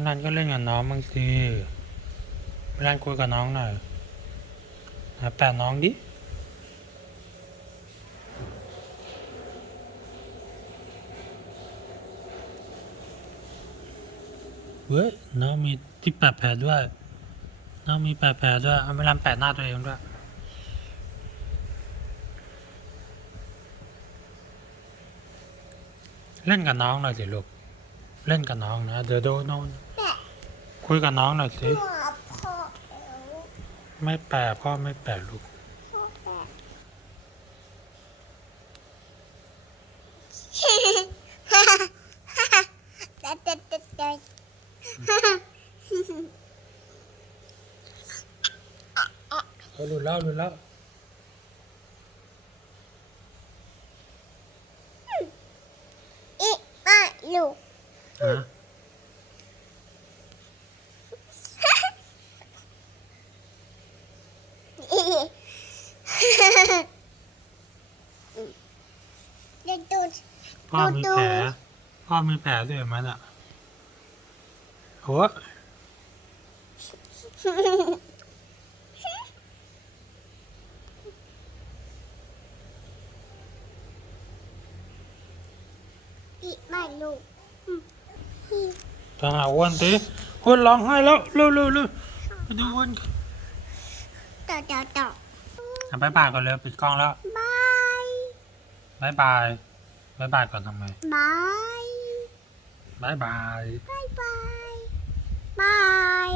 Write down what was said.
นันก็เล่นกับน้องบางทีพี่นันคุยกับน้องหน่อยแปะน้องดิเว้ยน้องมีที่แปะแผลด้วย น้องมีแปะแผลด้วย เอาไมรันแปะหน้าตัวเองด้วยเล่นกับน้องหน่อยสิลูก เล่นกับน้องนะ เดี๋ยวโดนน้องแปะคุยกับน้องหน่อยสิหัวพ่อเอวไม่แปะพ่อไม่แปะลูกพ่อแปะเด็ดเด็ดเด็ดเด็ดเขาหลุดแล้วหลุดแล้ว อีมาลูก ฮะเด็ดดูดพ่อมีดูแผลดูพ่อมีแผลด้วยเห็นไหมน่ะโหอีมาลูกอืมอีจะหาอ้วนสิอ้วนร้องไห้แล้วเร็วเร็วเร็วไปดูอ้วนกันต่อต่อต่ออะบายบายก่อนเร็วปิดกล้องแล้วบายบายบายบายบายก่อนทำไมบายบายบายบายบายบาย